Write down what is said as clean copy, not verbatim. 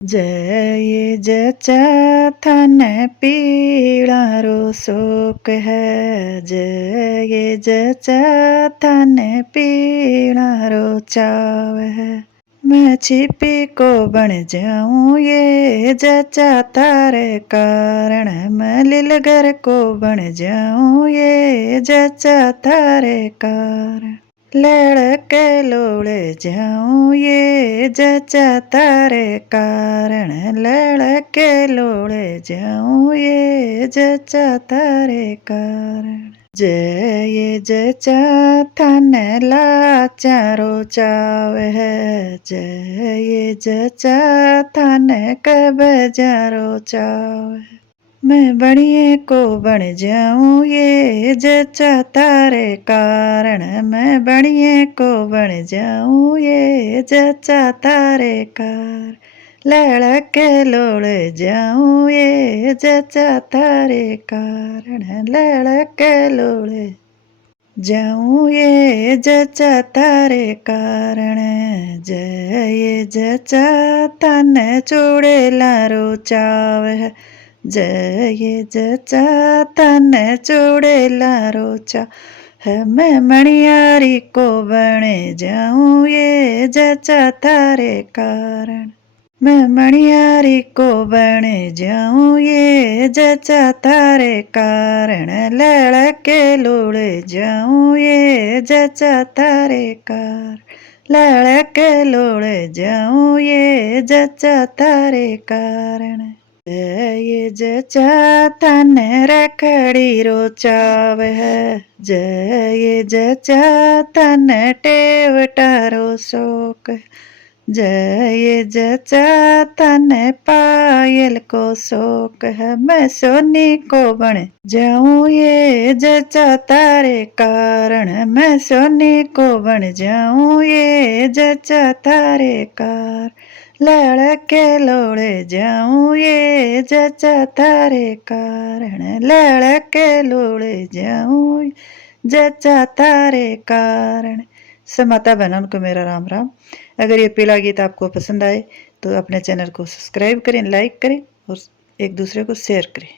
जय जचा थन पीड़ारो शोक है। जय जचा थन पीड़ारो चाव है। मैं छिपी को बन जाऊं ये जचा तारे कारण। मैं लीलगर को बन जाऊं ये जचा तारे कारण। लड़के लोड़े जाऊं ये जचा तारे कारण। लड़के लोड़े जाऊं ये जचा तारे कारण। जय जचा थन लाचारो चाव है। जय जचा थन कबजारो चाव है। मैं बणिए को बन जाऊं ये जचा तारे कारण। मैं बणिए को बन जाऊं ये जचा तारे कार। लड़के लोड़े जाऊं ये जचा तारे कारण। लड़के लोड़े जाऊं ये जचा तारे कारण। जय जचा थन चूड़ेलारो चाव है। जय जचा थन चूड़ेलारो चाव है। मैं मणियारी को बने जाऊं ये जचा तारे कारण। मैं मणियारी को बने जाऊं ये जचा तारे कारण। लड़के लोड़े जाऊं ये जचा तारे कार। लड़के लोड़े जाऊं ये जचा तारे कारण। जय जचा थन रखड़ी रो चाव है। जय जचा थन टेवटारो शोक। जय जचा थन पायल को शोक है। मैं सोनी को बन जाऊं ये जचा तारे कारण। मैं सोनी को बन जाऊं ये जचा तारे कार। लड़के लोड़े जाऊं ये जचा तारे कारण। लड़के लोड़े जाऊं जचा तारे कारण। सब माता बहनों को मेरा राम राम। अगर ये पीला गीत आपको पसंद आए तो अपने चैनल को सब्सक्राइब करें, लाइक करें और एक दूसरे को शेयर करें।